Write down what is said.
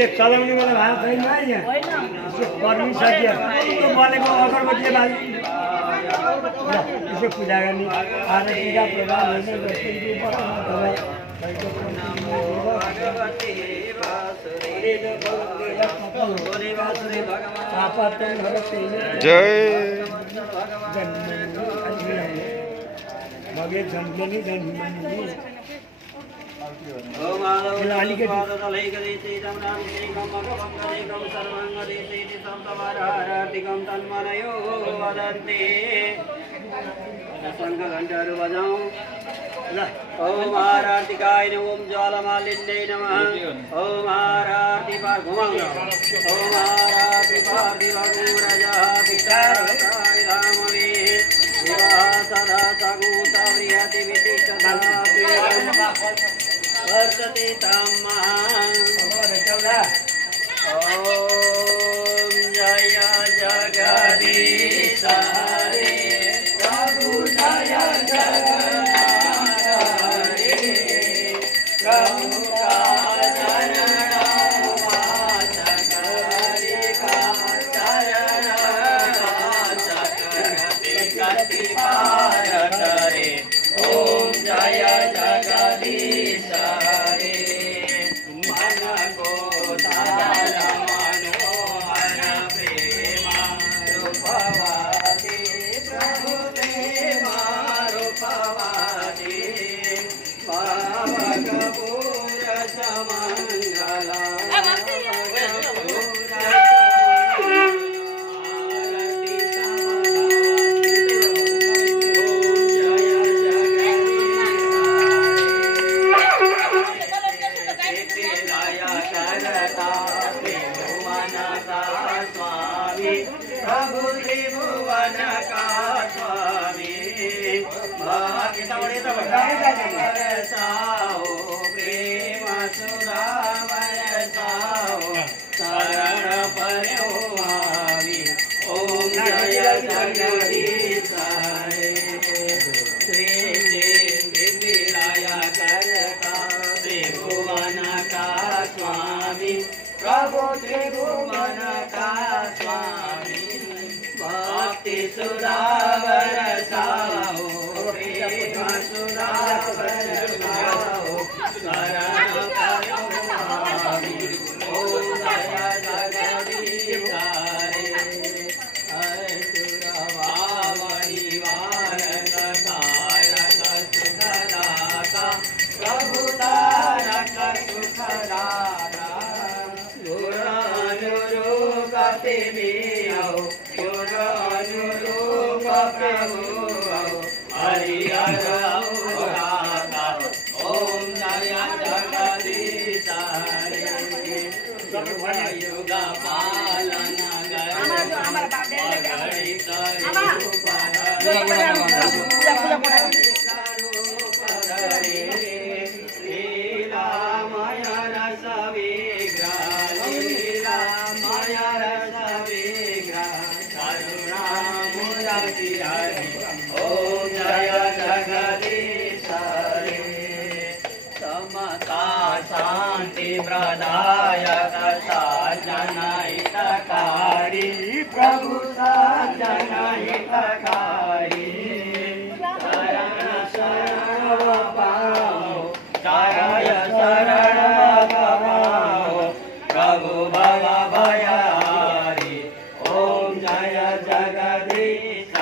अहिले चलाउने बेला भात छैन यहाँ गर्मी सकियो त्यो बलेको अगरबत्ती भाइ यसो पूजा गर्ने आरतीका प्रधान जय भगे जन्मने जन्मने घण्टाहरू बजाऊ ओम आरतिकाय नमः ओम ज्वालामालिन्यै नमः ओम आरति पार घुमाउनु ओम आरति पार दिवागुरजा विचारताय रामवे विवाह सदा सगुता प्रियति विशिष्टता वर्तते तम्मा ओम जय जगदीश हरे प्रभु जय जगन्नाथ हरे प्रभु का चरण वाचक हरि का चरण वाचक गति पार करे ओम जय जगदीश हरे मन को ताल मनोहर प्रेम रूपवादी प्रभु प्रेम रूपवादी पावक पूरज मंगला प्रभु त्रिभुवन का स्वामी बरसाओ प्रेम सुरा बरसाओ शरण पर्यो आवी ओम जय जगदीश हरे श्री दिव्याया करता त्रिभुवन का स्वामी प्रभु त्रिभुवन का स्वामी भक्ति सुधा बरसाओ प्रेम सुधा बरसाओ शरण पर्यो आवी ओम जय जगदीश हरे असुर भावनि वारक तारक सुखदाता प्रभु तारक सुखदाता गुणानुरूप प्रेमियो गुणानुरूप प्रभु हरिहर अवतारा ओम जय जगदीश हरे युग पालन लीलामय रस विग्रह लीलामय रस विग्रह करुणामूर्ति हरि ओम जय जगदीश हरे समता शांति प्रदायक साजन हितकारी प्रभु साजन हितकारी शरण शरण पाओ शरण शरण पाओ प्रभु भव भयहारी ओम जय जगदीश